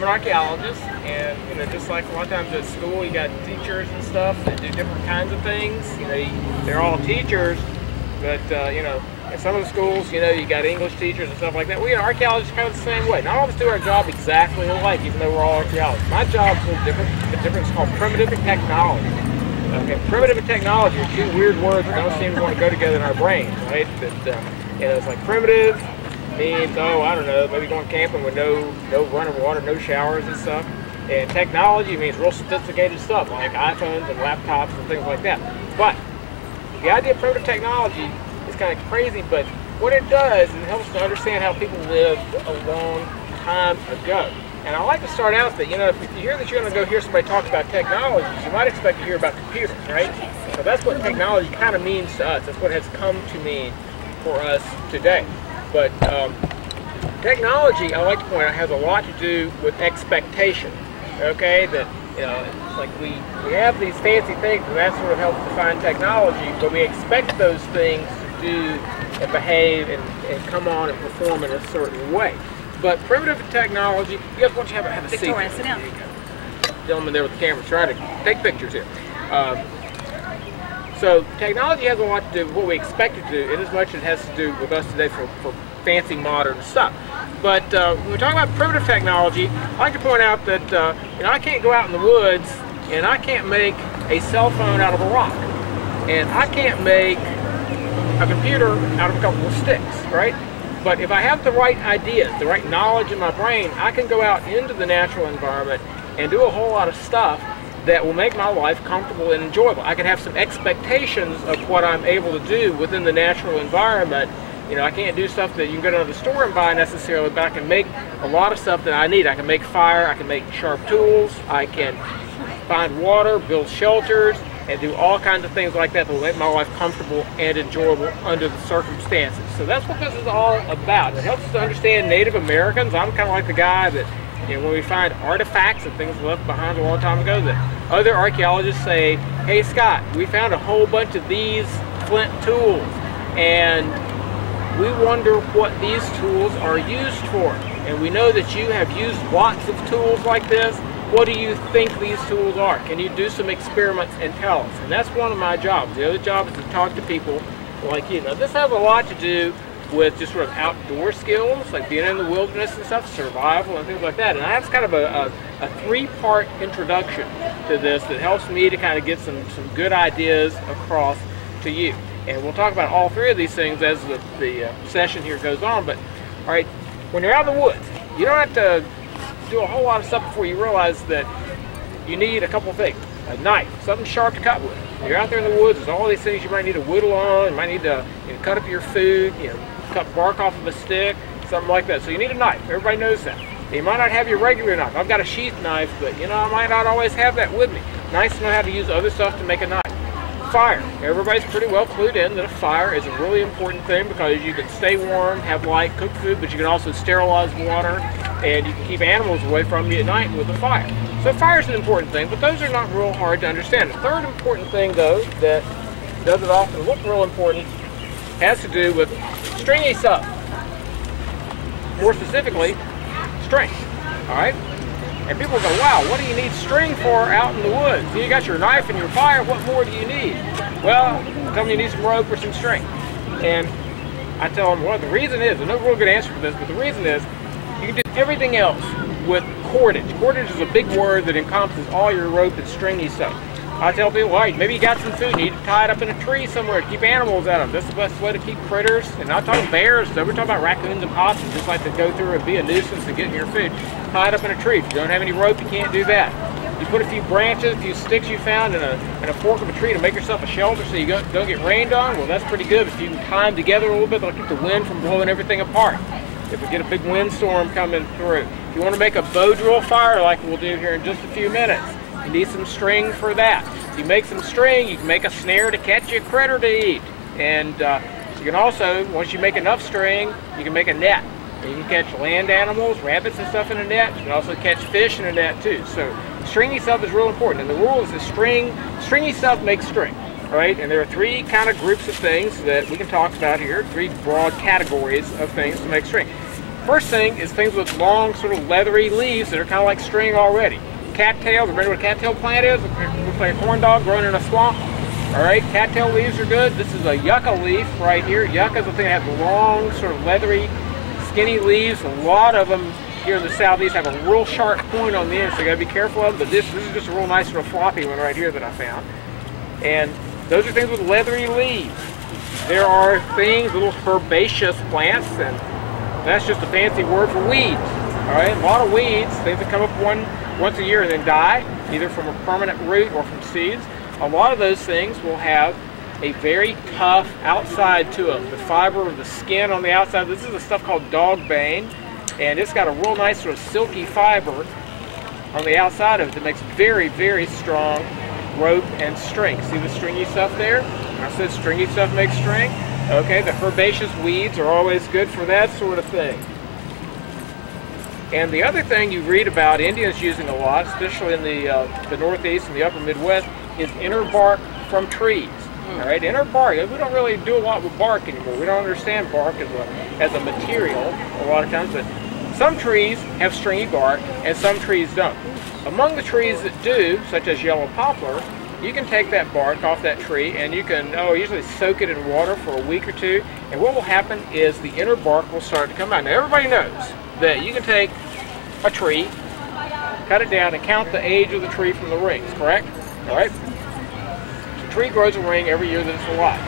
I'm an archaeologist, and just like a lot of times at school, you got teachers and stuff that do different kinds of things. They're all teachers, but in some of the schools, you got English teachers and stuff like that. We archaeologists kind of the same way. Not all of us do our job exactly alike, even though we're all archaeologists. My job's a little different. The difference is called primitive and technology. Okay, primitive and technology are two weird words that don't seem to want to go together in our brains, right? That it's like primitive means, oh, I don't know, maybe going camping with no running water, no showers and stuff. And technology means real sophisticated stuff like iPhones and laptops and things like that. But the idea of primitive technology is kind of crazy, but what it does is it helps us to understand how people lived a long time ago. And I like to start out that, if you hear that you're going to go hear somebody talk about technology, you might expect to hear about computers, right? So that's what technology kind of means to us. That's what it has come to mean for us today. But technology, I like to point out, has a lot to do with expectation. Okay, that it's like we have these fancy things, and that sort of helps define technology, but we expect those things to do and behave and come on and perform in a certain way. But primitive technology, you guys, why don't you have a seat? Victoria, sit down. Gentleman there with the camera, trying to take pictures here. So technology has a lot to do with what we expect it to do, in as much as it has to do with us today for fancy modern stuff. But when we talk about primitive technology, I like to point out that I can't go out in the woods and I can't make a cell phone out of a rock, and I can't make a computer out of a couple of sticks, right? But if I have the right ideas, the right knowledge in my brain, I can go out into the natural environment and do a whole lot of stuff that will make my life comfortable and enjoyable. I can have some expectations of what I'm able to do within the natural environment. I can't do stuff that you can go to the store and buy necessarily, but I can make a lot of stuff that I need. I can make fire, I can make sharp tools, I can find water, build shelters, and do all kinds of things like that that will make my life comfortable and enjoyable under the circumstances. So that's what this is all about. It helps us to understand Native Americans. I'm kind of like the guy that, when we find artifacts and things left behind a long time ago, that other archaeologists say, hey Scott, we found a whole bunch of these flint tools, and we wonder what these tools are used for. And we know that you have used lots of tools like this. What do you think these tools are? Can you do some experiments and tell us? And that's one of my jobs. The other job is to talk to people like you. Now, this has a lot to do with just sort of outdoor skills, like being in the wilderness and stuff, survival and things like that. And that's kind of a three-part introduction to this that helps me to kind of get some good ideas across to you. And we'll talk about all three of these things as the session here goes on. But, all right, when you're out in the woods, you don't have to do a whole lot of stuff before you realize that you need a couple things. A knife, something sharp to cut with. When you're out there in the woods, there's all these things you might need to whittle on, you might need to cut up your food, cut bark off of a stick, something like that. So you need a knife. Everybody knows that. You might not have your regular knife. I've got a sheath knife, but I might not always have that with me. Nice to know how to use other stuff to make a knife. Fire. Everybody's pretty well clued in that a fire is a really important thing because you can stay warm, have light, cook food, but you can also sterilize water, and you can keep animals away from you at night with a fire. So fire is an important thing, but those are not real hard to understand. The third important thing, though, that doesn't often look real important has to do with stringy stuff. More specifically, string. All right? And people go, wow, what do you need string for out in the woods? You got your knife and your fire, what more do you need? Well, tell them you need some rope or some string. And I tell them, well, the reason is, there's no real good answer for this, but the reason is, you can do everything else with cordage. Cordage is a big word that encompasses all your rope and stringy stuff. I tell people, well, maybe you got some food, you need to tie it up in a tree somewhere to keep animals out of them. That's the best way to keep critters. And I'm not talking bears, so we're talking about raccoons and possums, just like to go through and be a nuisance and get in your food. Tie it up in a tree. If you don't have any rope, you can't do that. You put a few branches, a few sticks you found in a fork of a tree to make yourself a shelter so you don't get rained on. Well, that's pretty good. If you can tie them together a little bit, they'll keep the wind from blowing everything apart if we get a big windstorm coming through. If you want to make a bow drill fire like we'll do here in just a few minutes, you need some string for that. If you make some string, you can make a snare to catch a critter to eat. And you can also, once you make enough string, you can make a net. And you can catch land animals, rabbits and stuff in a net. You can also catch fish in a net too. So stringy stuff is real important. And the rule is that stringy stuff makes string. Right? And there are three kind of groups of things that we can talk about here, three broad categories of things to make string. First thing is things with long, sort of leathery leaves that are kind of like string already. Cattails, remember what a cattail plant is? It looks like a corn dog growing in a swamp. All right, cattail leaves are good. This is a yucca leaf right here. Yucca is a thing that has long, sort of leathery, skinny leaves. A lot of them here in the southeast have a real sharp point on the end, so you got to be careful of them. But this is just a real nice little floppy one right here that I found. And those are things with leathery leaves. There are things, little herbaceous plants, and that's just a fancy word for weeds. All right, a lot of weeds, things that come up once a year and then die, either from a permanent root or from seeds. A lot of those things will have a very tough outside to them. The fiber of the skin on the outside, this is a stuff called dog bane, and it's got a real nice sort of silky fiber on the outside of it that makes very, very strong rope and string. See the stringy stuff there? I said stringy stuff makes string. Okay, the herbaceous weeds are always good for that sort of thing. And the other thing you read about Indians using a lot, especially in the Northeast and the upper Midwest, is inner bark from trees. All right, inner bark. We don't really do a lot with bark anymore. We don't understand bark as a material a lot of times, but some trees have stringy bark and some trees don't. Among the trees that do, such as yellow poplar, you can take that bark off that tree and you can usually soak it in water for a week or two, and what will happen is the inner bark will start to come out. Now everybody knows that you can take a tree, cut it down, and count the age of the tree from the rings, correct? All right? The tree grows a ring every year that it's alive.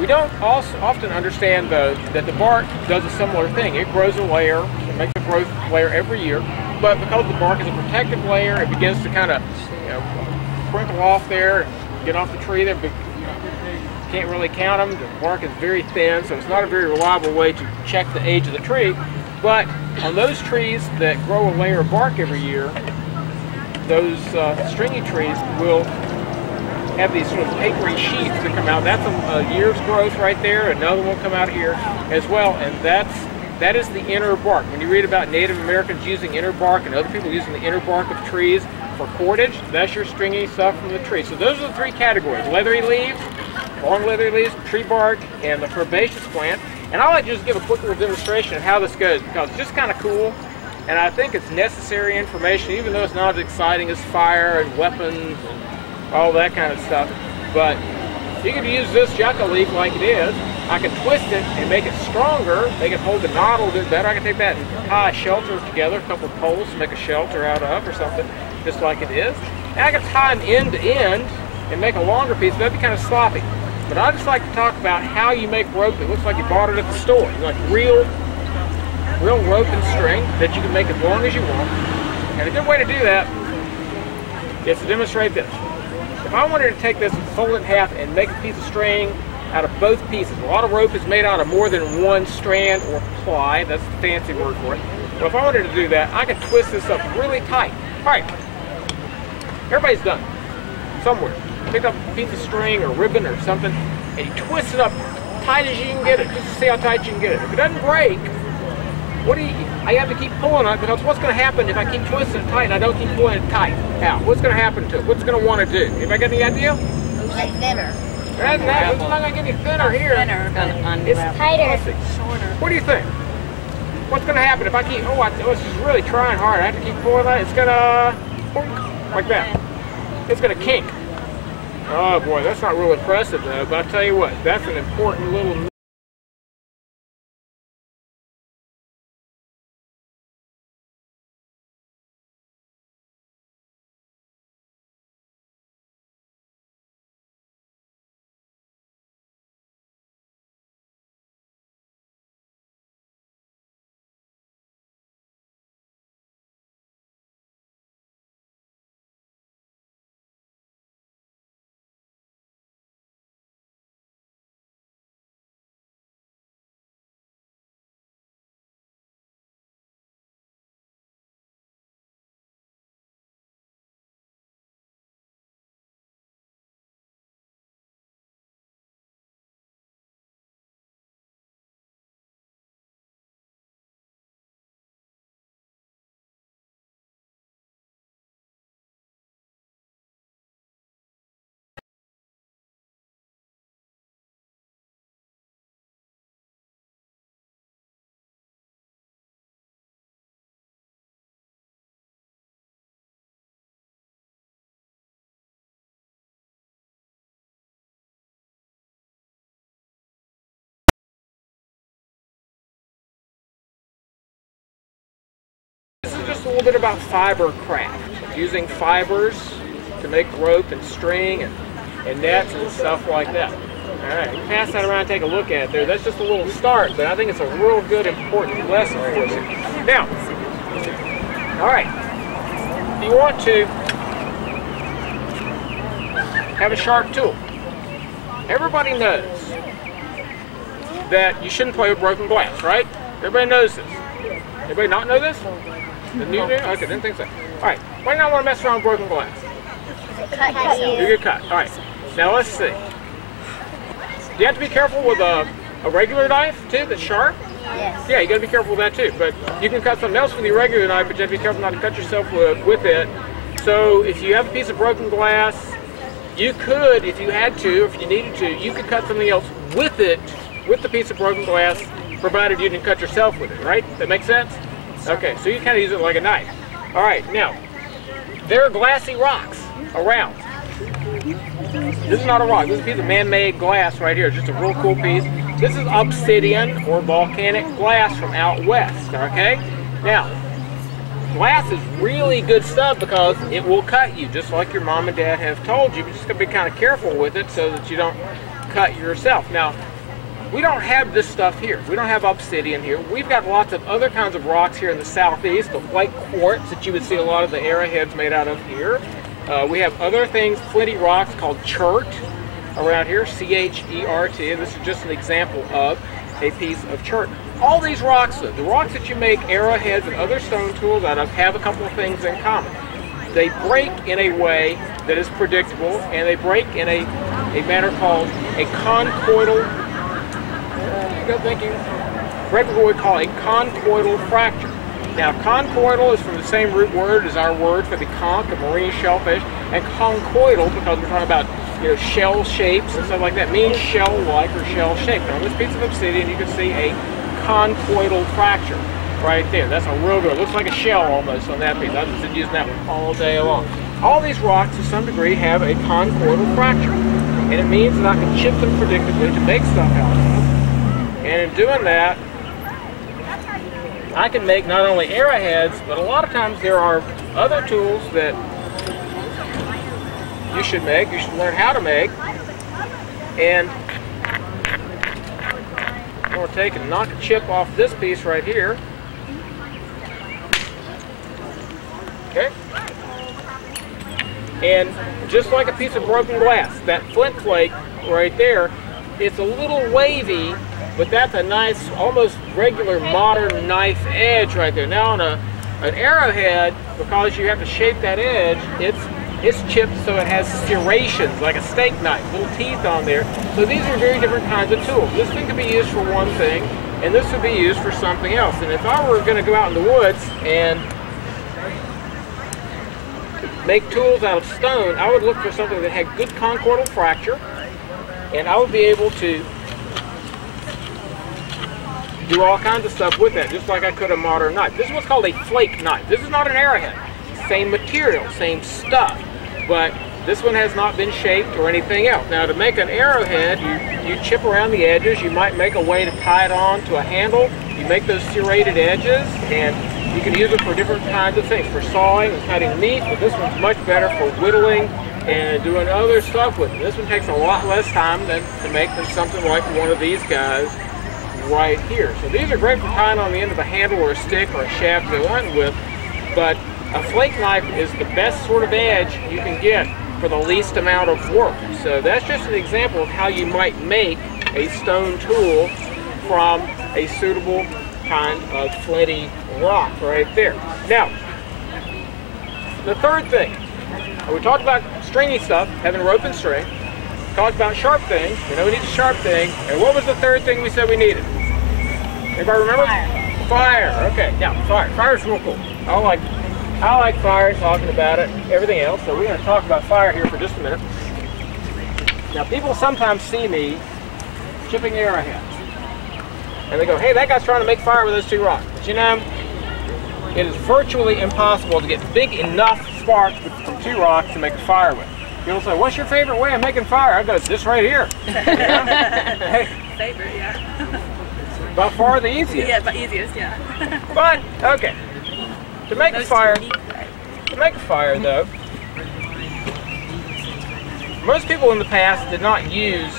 We don't often understand, though, that the bark does a similar thing. It grows a layer, it makes a growth layer every year, but because the bark is a protective layer, it begins to kind of sprinkle off there and get off the tree there, but you can't really count them. The bark is very thin, so it's not a very reliable way to check the age of the tree. But on those trees that grow a layer of bark every year, those stringy trees will have these sort of papery sheaths that come out. That's a year's growth right there. Another one will come out here as well, and that is the inner bark. When you read about Native Americans using inner bark and other people using the inner bark of trees for cordage, that's your stringy stuff from the tree. So those are the three categories: leathery leaves, long leathery leaves, tree bark, and the herbaceous plant. And I'll just give a quick little demonstration of how this goes, because it's just kind of cool, and I think it's necessary information, even though it's not as exciting as fire and weapons and all that kind of stuff. But you can use this yucca leaf like it is. I can twist it and make it stronger, make it hold the knot a little bit better. I can take that and tie a shelter together, a couple of poles to make a shelter out of or something, just like it is. And I can tie them end to end and make a longer piece. That'd be kind of sloppy. But I just like to talk about how you make rope that looks like you bought it at the store. Like real rope and string that you can make as long as you want. And a good way to do that is to demonstrate this. If I wanted to take this and fold it in half and make a piece of string out of both pieces, a lot of rope is made out of more than one strand or ply. That's the fancy word for it. But if I wanted to do that, I could twist this up really tight. All right, everybody's done somewhere. Pick up a piece of string or ribbon or something, and you twist it up tight as you can get it, just to see how tight you can get it. If it doesn't break, I have to keep pulling on it, because what's going to happen if I keep twisting it tight and I don't keep pulling it tight out? What's going to happen to it? What's it going to want to do? Anybody got any idea? Get thinner. It's not going to get any thinner here. It's Tighter. shorter. What do you think? What's going to happen if I keep, this is really trying hard. I have to keep pulling on it. It's going to, like that. It's going to kink. Oh boy, that's not real impressive though, but I'll tell you what, that's an important little just a little bit about fiber craft, using fibers to make rope and string and nets and stuff like that. All right, you can pass that around and take a look at it there. That's just a little start, but I think it's a real good, important lesson for us. Now, all right, if you want to have a sharp tool, everybody knows that you shouldn't play with broken glass, right? Everybody knows this. Everybody not know this? The new new? Okay, didn't think so. All right, why do you not want to mess around with broken glass? You get cut. All right, now let's see. Do you have to be careful with a regular knife too that's sharp? Yes. Yeah, you got to be careful with that too. But you can cut something else with your regular knife, but you have to be careful not to cut yourself with it. So if you have a piece of broken glass, you could, if you had to, if you needed to, you could cut something else with it, with the piece of broken glass, provided you didn't cut yourself with it, right? That makes sense? Okay, so you kind of use it like a knife. All right, now, there are glassy rocks around. This is not a rock. This is a piece of man-made glass right here. Just a real cool piece. This is obsidian or volcanic glass from out west, okay? Now, glass is really good stuff because it will cut you, just like your mom and dad have told you. But just got to be kind of careful with it so that you don't cut yourself. Now, we don't have this stuff here. We don't have obsidian here. We've got lots of other kinds of rocks here in the southeast, like quartz that you would see a lot of the arrowheads made out of here. We have other things, plenty rocks called chert around here, C-H-E-R-T, and this is just an example of a piece of chert. All these rocks, the rocks that you make arrowheads and other stone tools out of, have a couple of things in common. They break in a way that is predictable, and they break in a manner called a conchoidal, break what we call a conchoidal fracture. Now, conchoidal is from the same root word as our word for the conch, a marine shellfish, and conchoidal, because we're talking about, you know, shell shapes and stuff like that, means shell-like or shell-shaped. Now, on this piece of obsidian, you can see a conchoidal fracture right there. That's a real good. It looks like a shell almost on that piece. I've just been using that one all day long. All these rocks, to some degree, have a conchoidal fracture, and it means that I can chip them predictably to make stuff out of them. And in doing that, I can make not only arrowheads, but a lot of times there are other tools that you should make, you should learn how to make. And I'm going to take and knock a chip off this piece right here. Okay? And just like a piece of broken glass, that flint flake right there, it's a little wavy, but that's a nice, almost regular modern knife edge right there. Now on an arrowhead, because you have to shape that edge, it's chipped so it has serrations, like a steak knife, little teeth on there. So these are very different kinds of tools. This thing could be used for one thing, and this would be used for something else. And if I were going to go out in the woods and make tools out of stone, I would look for something that had good conchoidal fracture, and I would be able to do all kinds of stuff with that, just like I could a modern knife. This is what's called a flake knife. This is not an arrowhead. Same material, same stuff, but this one has not been shaped or anything else. Now, to make an arrowhead, you chip around the edges. You might make a way to tie it on to a handle. You make those serrated edges, and you can use it for different kinds of things, for sawing and cutting meat, but this one's much better for whittling and doing other stuff with it. This one takes a lot less time to make than something like one of these guys right here. So these are great for tying on the end of a handle or a stick or a shaft to go hunting with, but a flake knife is the best sort of edge you can get for the least amount of work. So that's just an example of how you might make a stone tool from a suitable kind of flinty rock right there. Now, the third thing, we talked about stringy stuff, having rope and string. Talked about sharp things. We know we need a sharp thing. And what was the third thing we said we needed? Anybody remember? Fire. Fire. Okay, now fire. Fire's real cool. I like fire, talking about it, everything else. So we're going to talk about fire here for just a minute. Now, people sometimes see me chipping arrowheads, and they go, "Hey, that guy's trying to make fire with those two rocks." But you know, it is virtually impossible to get big enough sparks from two rocks to make a fire with. People say, "What's your favorite way of making fire?" I go, "This right here." Hey, Favorite, yeah. by far the easiest. Yeah, but easiest, yeah. But, okay. to make a fire though, most people in the past did not use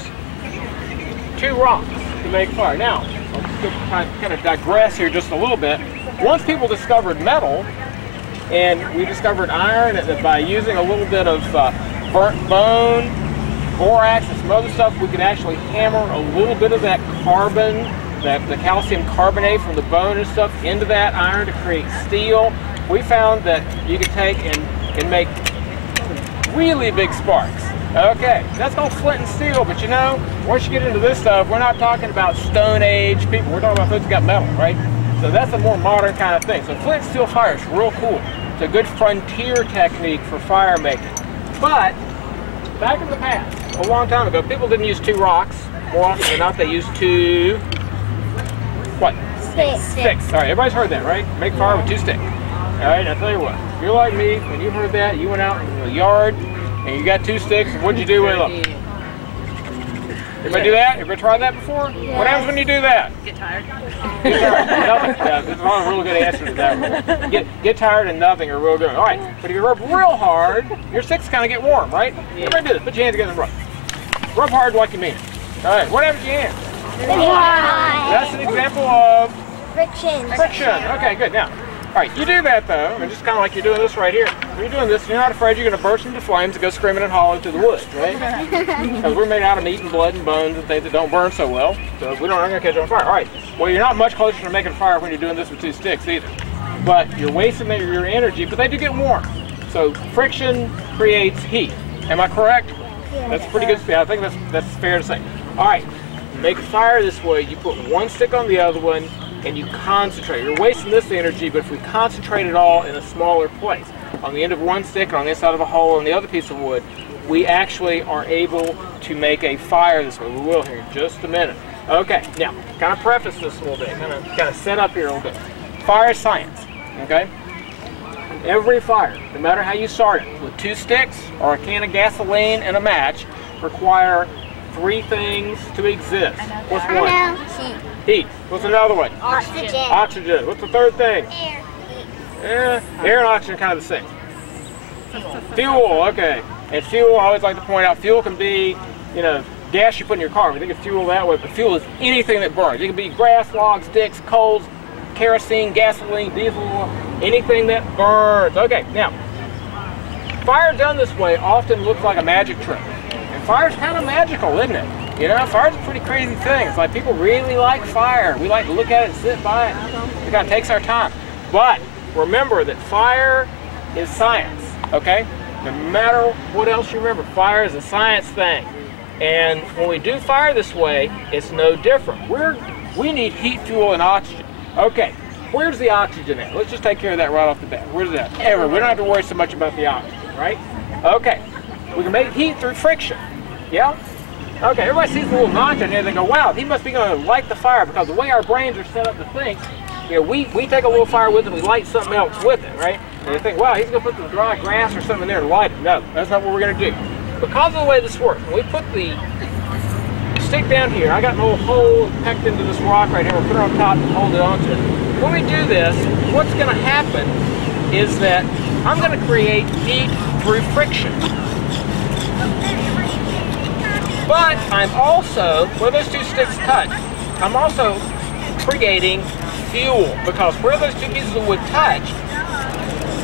2 rocks to make fire. Now, I'll kind of digress here just a little bit. Once people discovered metal, and we discovered iron, that by using a little bit of burnt bone, borax, and some other stuff, we could actually hammer a little bit of that carbon, the calcium carbonate from the bone and stuff, into that iron to create steel. We found that you could take and make really big sparks. Okay, that's called flint and steel, but you know, once you get into this stuff, we're not talking about Stone Age people, we're talking about folks who got metal, right? So that's a more modern kind of thing. So flint and steel fire is real cool. It's a good frontier technique for fire making. But back in the past, a long time ago, people didn't use 2 rocks. More often than not, they used 2, what? Sticks. All right, everybody's heard that, right? Make fire with 2 sticks. All right, I'll tell you what. If you're like me, when you heard that, you went out in the yard and you got 2 sticks, and what'd you do with them? Everybody do that? Everybody tried that before? Yes. What happens when you do that? Get tired. Get tired. Nothing. Yeah, there's not a real good answer to that. Get tired and nothing are real good. All right, but if you rub real hard, your sticks kind of get warm, right? Yeah. Everybody do this. Put your hands together and rub. Rub hard like you mean it. All right, what happens to your hands? That's an example of friction. Friction. Okay, good. Now, all right, you do that though, and just kind of like you're doing this right here. When you're doing this, you're not afraid you're going to burst into flames and go screaming and hollering through the woods, right? Because we're made out of meat and blood and bones and things that don't burn so well, so we're not going to catch on fire. All right, well, you're not much closer to making a fire when you're doing this with 2 sticks either. But you're wasting your energy, but they do get warm. So friction creates heat. Am I correct? Yeah. That's pretty good. I think that's fair to say. All right, make a fire this way. You put 1 stick on the other one, and you concentrate. You're wasting this energy, but if we concentrate it all in a smaller place, on the end of 1 stick, or on the inside of a hole, on the other piece of wood, we actually are able to make a fire this way. We will here in just a minute. Okay, now, kind of preface this a little bit, kind of set up here a little bit. Fire is science, okay? Every fire, no matter how you start it, with 2 sticks or a can of gasoline and a match, require 3 things to exist. What's one? Heat. What's another one? Oxygen. Oxygen. What's the third thing? Air. Air and oxygen are kind of the same. Fuel, okay. And fuel, I always like to point out, fuel can be, you know, gas you put in your car. We think of fuel that way, but fuel is anything that burns. It can be grass, logs, sticks, coals, kerosene, gasoline, diesel, anything that burns. Okay, now, fire done this way often looks like a magic trick. And fire's kind of magical, isn't it? You know, fire's a pretty crazy thing. It's like people really like fire. We like to look at it and sit by it. It kind of takes our time. But remember that fire is science, okay? No matter what else you remember, fire is a science thing. And when we do fire this way, it's no different. We need heat, fuel, and oxygen. Okay, where's the oxygen at? Let's just take care of that right off the bat. Where's that? Everywhere. We don't have to worry so much about the oxygen, right? Okay, we can make heat through friction. Yeah? Okay, everybody sees the little notch on here, they go, wow, he must be going to light the fire, because the way our brains are set up to think, you know, we take a little fire with it, we light something else with it, right? And they think, wow, he's going to put some dry grass or something in there and light it. No, that's not what we're going to do. Because of the way this works, when we put the stick down here, I got an old hole pecked into this rock right here, we'll put it on top and hold it onto it. When we do this, what's going to happen is that I'm going to create heat through friction. But I'm also, where those 2 sticks touch, I'm also creating fuel, because where those 2 pieces of wood touch,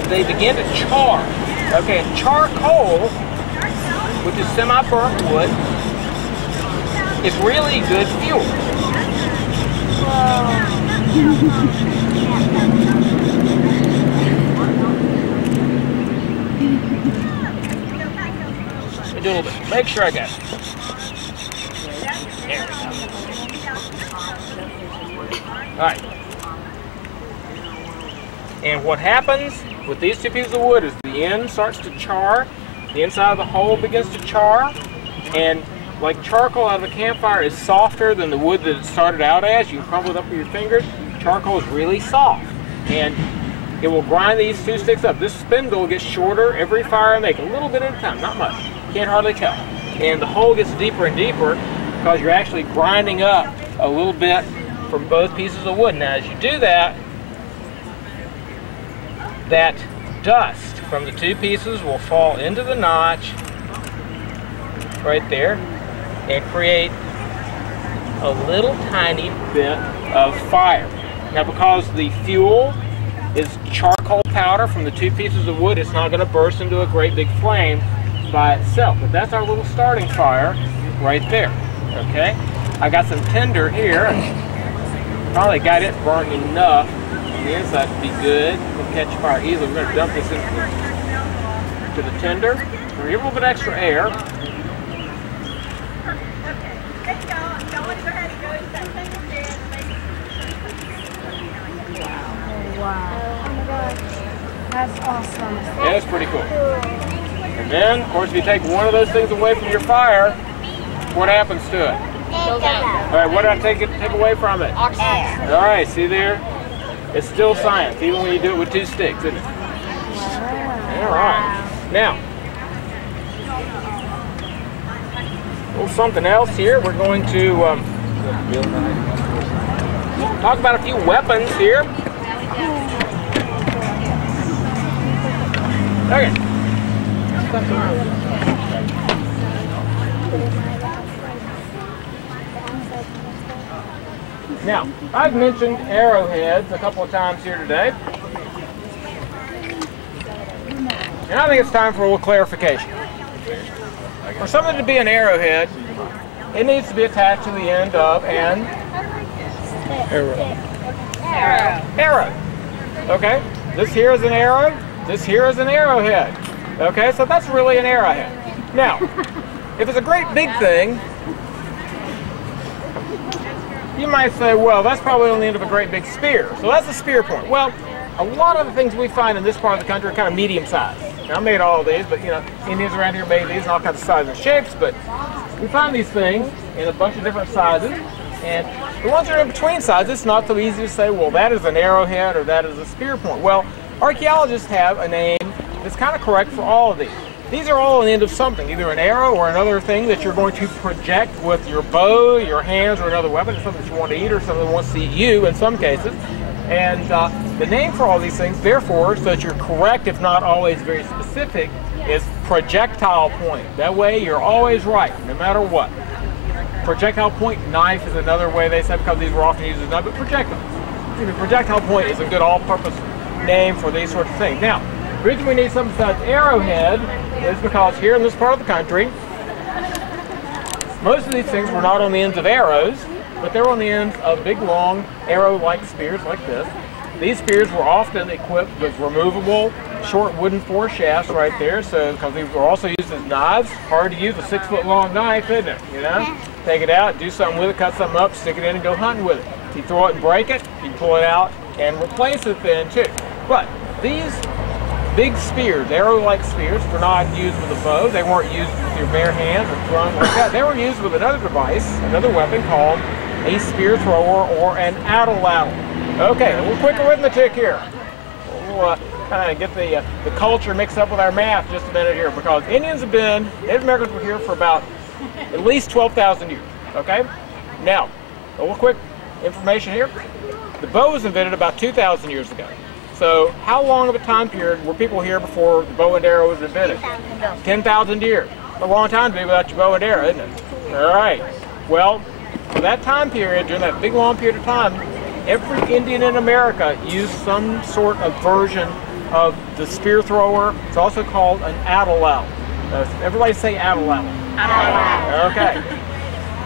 they begin to char. Okay, and charcoal, which is semi-burnt wood, is really good fuel. Let me do a little bit. Make sure I got it. There we go. All right. And what happens with these 2 pieces of wood is the end starts to char, the inside of the hole begins to char, and like charcoal out of a campfire is softer than the wood that it started out as. You can crumble it up with your fingers. Charcoal is really soft, and it will grind these 2 sticks up. This spindle gets shorter every fire I make, a little bit at a time, not much. Can't hardly tell. And the hole gets deeper and deeper because you're actually grinding up a little bit from both pieces of wood. Now, as you do that, that dust from the two pieces will fall into the notch right there and create a little tiny bit of fire. Now, because the fuel is charcoal powder from the two pieces of wood, it's not going to burst into a great big flame by itself. But that's our little starting fire right there. Okay, I got some tinder here. Probably got it burnt enough on the inside to be good. We'll catch fire easily. We're going to dump this into the tinder. We're going to give a little bit extra air. Wow. Oh my gosh. That's awesome. Yeah, it's pretty cool. And then, of course, if you take one of those things away from your fire, what happens to it? All right, what did I take away from it? Oxygen. All right, see there? It's still science, even when you do it with two sticks, isn't it? All right. Now, a little something else here. We're going to talk about a few weapons here. Okay. Now, I've mentioned arrowheads a couple of times here today. And I think it's time for a little clarification. For something to be an arrowhead, it needs to be attached to the end of an arrow. Okay? This here is an arrow. This here is an arrowhead. Okay, so that's really an arrowhead. Now, if it's a great big thing, you might say, well, that's probably on the end of a great big spear. So that's a spear point. Well, a lot of the things we find in this part of the country are kind of medium sized. Now, I made all of these, but you know, Indians around here made these in all kinds of sizes and shapes, but we find these things in a bunch of different sizes. And the ones that are in between sizes, it's not so easy to say, well, that is an arrowhead or that is a spear point. Well, archaeologists have a name that's kind of correct for all of these. These are all on the end of something, either an arrow or another thing that you're going to project with your bow, your hands, or another weapon. It's something that you want to eat or something that wants to eat you in some cases. And the name for all these things, therefore, so that you're correct, if not always very specific, is projectile point. That way you're always right, no matter what. Projectile point knife is another way they say, because these were often used as knives, but projectile point is a good all-purpose name for these sorts of things. Now, the reason we need something besides arrowhead is because here in this part of the country, most of these things were not on the ends of arrows, but they were on the ends of big, long, arrow-like spears like this. These spears were often equipped with removable, short wooden foreshafts right there, so because these were also used as knives. Hard to use a 6-foot-long knife, isn't it? You know, take it out, do something with it, cut something up, stick it in, and go hunting with it. If you throw it and break it, you pull it out and replace it then too. But these big spears, arrow-like spears, were not used with a bow. They weren't used with your bare hands or thrown like that. They were used with another device, another weapon called a spear thrower or an atlatl. Okay, a little quick arithmetic here. We'll kind of get the culture mixed up with our math just a minute here, because Native Americans were here for about at least 12,000 years, okay? Now, a little quick information here. The bow was invented about 2,000 years ago. So how long of a time period were people here before the bow and arrow was invented? 10,000 years. A long time to be without your bow and arrow, isn't it? All right. Well, for that time period, during that big long period of time, every Indian in America used some sort of version of the spear thrower. It's also called an atlatl. Everybody say atlatl. Atlatl. Okay.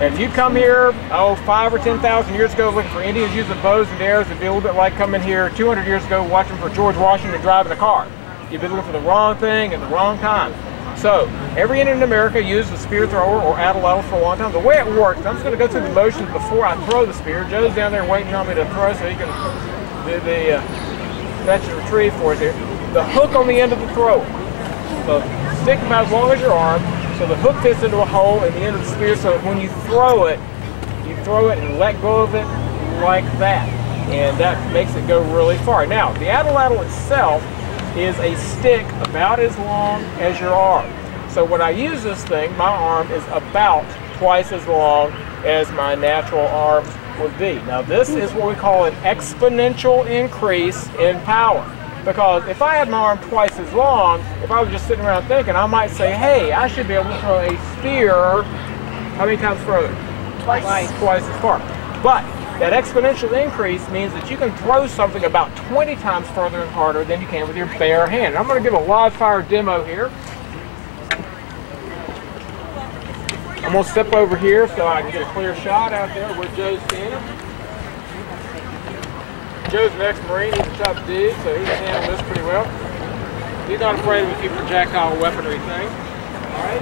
And if you come here, 5 or 10,000 years ago looking for Indians using bows and arrows, it'd be a little bit like coming here 200 years ago watching for George Washington driving a car. You'd be looking for the wrong thing at the wrong time. So, every Indian in America used the spear thrower or atlatl for a long time. The way it works, I'm just going to go through the motions before I throw the spear. Joe's down there waiting on me to throw so he can do the fetch and retrieve for us here. The hook on the end of the thrower. So, stick about as long as your arm. So the hook fits into a hole in the end of the spear, so that when you throw it and let go of it like that. And that makes it go really far. Now, the atlatl itself is a stick about as long as your arm. So when I use this thing, my arm is about twice as long as my natural arm would be. Now this is what we call an exponential increase in power. Because if I had my arm twice as long, if I was just sitting around thinking, I might say, hey, I should be able to throw a spear how many times further? Twice as far. But that exponential increase means that you can throw something about 20 times further and harder than you can with your bare hand. I'm going to give a live fire demo here. I'm going to step over here so I can get a clear shot out there where Joe's standing. Joe's an ex-Marine. He's a tough dude, so he can handle this pretty well. He's not afraid of a few projectile weaponry things. All right.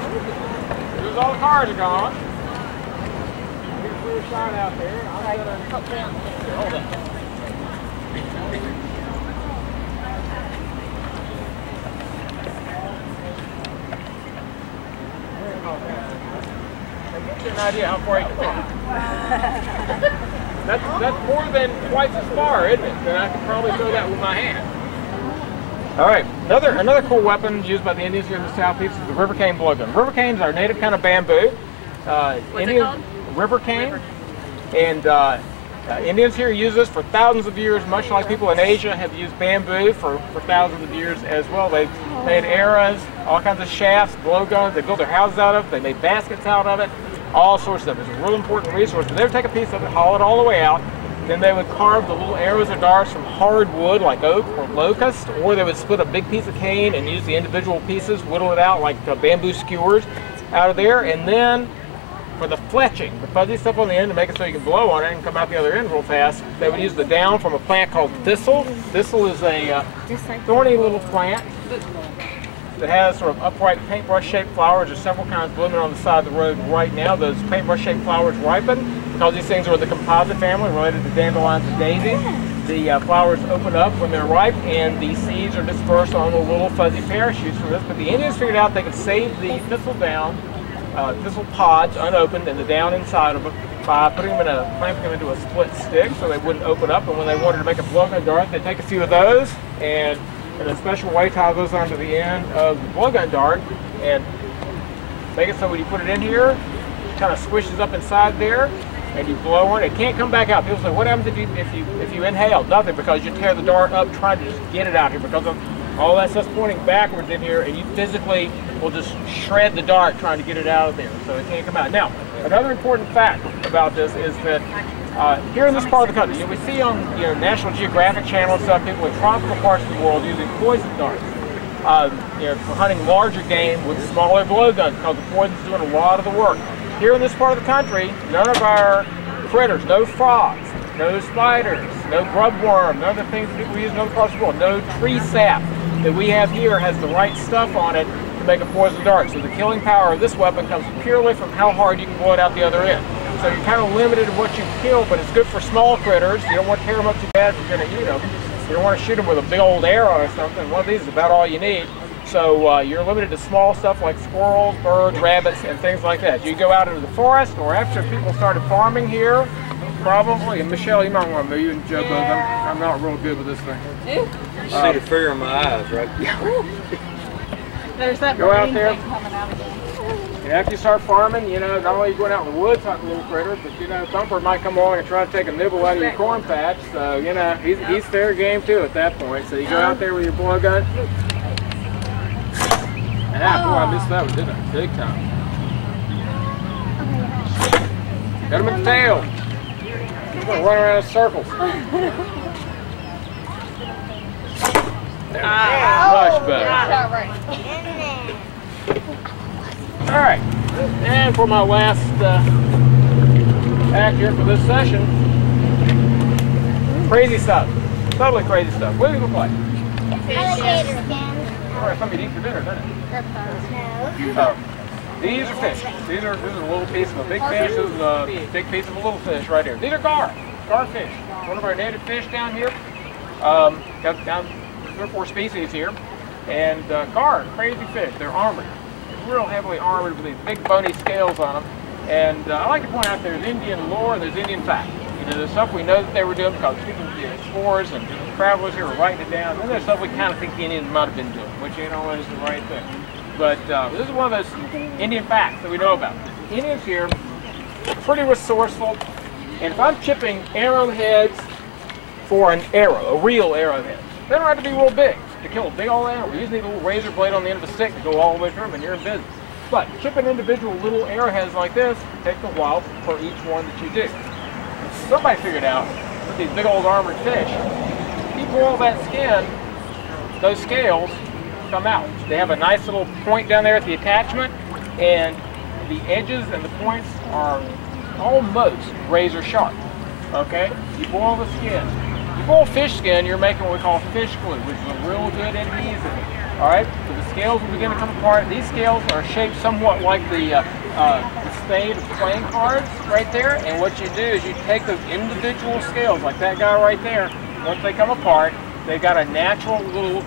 There's all the cars are gone. Get a clear shot out there. I'm going to cut down. Here, hold up. That gives you an idea how far you can throw. That's more than twice as far, isn't it? Then I could probably throw that with my hand. All right, another cool weapon used by the Indians here in the southeast is the river cane blowgun. River canes are a native kind of bamboo. What's it called? River cane. And Indians here use this for thousands of years, much like people in Asia have used bamboo for thousands of years as well. They made arrows, all kinds of shafts, blowguns. They built their houses out of it. They made baskets out of it. All sorts of stuff. It's a real important resource. But they would take a piece of it, haul it all the way out. Then they would carve the little arrows or darts from hard wood like oak or locust, or they would split a big piece of cane and use the individual pieces, whittle it out like bamboo skewers out of there. And then for the fletching, the fuzzy stuff on the end to make it so you can blow on it and come out the other end real fast, they would use the down from a plant called thistle. Thistle is a thorny little plant that has sort of upright paintbrush-shaped flowers. There's several kinds blooming on the side of the road right now. Those paintbrush-shaped flowers ripen because these things are the composite family related to dandelions and daisies. The flowers open up when they're ripe, and the seeds are dispersed on the little fuzzy parachutes from this. But the Indians figured out they could save the thistle down, thistle pods unopened, and the down inside of them by putting them in clamping them into a split stick so they wouldn't open up. And when they wanted to make a blowgun dart, they'd take a few of those and in a special way tie those onto the end of the blowgun dart and make it so when you put it in here, it kind of squishes up inside there and you blow on it. It can't come back out. People say, what happens if you inhale? Nothing, because you tear the dart up trying to just get it out here because of all that stuff's pointing backwards in here, and you physically will just shred the dart trying to get it out of there, so it can't come out. Now, another important fact about this is that here in this part of the country, we see on National Geographic Channel and stuff, people in tropical parts of the world using poison darts for hunting larger game with smaller blowguns because the poison's doing a lot of the work. Here in this part of the country, none of our critters, no frogs, no spiders, no grubworm, none of the things that people use in other parts of the world, no tree sap that we have here has the right stuff on it to make a poison dart. So the killing power of this weapon comes purely from how hard you can blow it out the other end. So you're kind of limited in what you can kill, but it's good for small critters. You don't want to tear them up too bad if you're going to eat them. You don't want to shoot them with a big old arrow or something. One of these is about all you need. So you're limited to small stuff like squirrels, birds, rabbits, and things like that. You go out into the forest, or after people started farming here, probably, and Michelle, you might want to move, you and Joe both. I'm not real good with this thing. You see the fear in my eyes, right? There's that Go out marine there. thing coming out again. And after you start farming, not only are you going out in the woods hunting little critters, but Thumper might come along and try to take a nibble out of your corn patch. So he's fair game too at that point. So you go out there with your blowgun. Boy, I missed that one, didn't I? Big time. Got him at the tail. He's going to run around in circles. Much better. All right, and for my last act here for this session, crazy stuff, totally crazy stuff. What are we gonna play? Alligator again. All right, something to eat for dinner, doesn't it? No. These are fish. This is a little piece of a big fish. This is a big piece of a little fish right here. These are garfish. One of our native fish down here. Got down 3 or 4 species here, and gar, crazy fish. They're armored. Real heavily armored with these big bony scales on them. And I like to point out there's Indian lore and there's Indian fact. There's stuff we know that they were doing because people, explorers and travelers here were writing it down. And there's stuff we kind of think the Indians might have been doing, which ain't always the right thing. But this is one of those Indian facts that we know about. The Indians here are pretty resourceful. And if I'm chipping arrowheads for an arrow, a real arrowhead, They don't have to be real big to kill a big old animal. You just need a little razor blade on the end of a stick to go all the way through them, and you're in business. But chipping individual little arrowheads like this takes a while for each one that you do. Somebody figured out with these big old armored fish, you boil that skin, those scales come out. They have a nice little point down there at the attachment, and the edges and the points are almost razor sharp. Okay? You boil the skin. You boil fish skin, you're making what we call fish glue, which is a real good adhesive. Alright? So the scales will begin to come apart. These scales are shaped somewhat like the spade of playing cards right there. And what you do is you take those individual scales, like that guy right there, once they come apart, they've got a natural little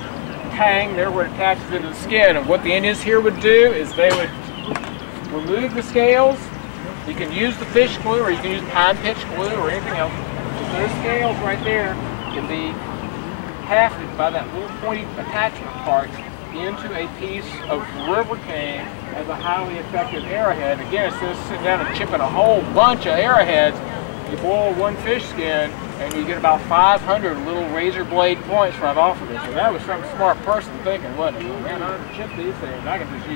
tang there where it attaches into the skin. And what the Indians here would do is they would remove the scales. You can use the fish glue, or you can use pine pitch glue or anything else. But those scales right there can be hafted by that little pointy attachment part into a piece of river cane as a highly effective arrowhead. Again, instead of sitting down and chipping a whole bunch of arrowheads, you boil one fish skin and you get about 500 little razor blade points right off of it. So that was some smart person thinking, wasn't it? Well, man, I don't chip these things. I can just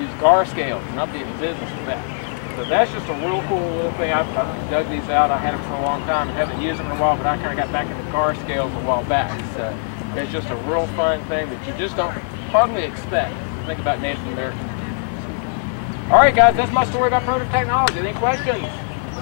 use gar scales and I'll be in business with that. So that's just a real cool little thing. I've dug these out. I had them for a long time and haven't used them in a while, but I kind of got back into gar scales a while back. So it's just a real fun thing that you just don't hardly expect. Think about Native Americans. All right, guys, that's my story about primitive technology. Any questions?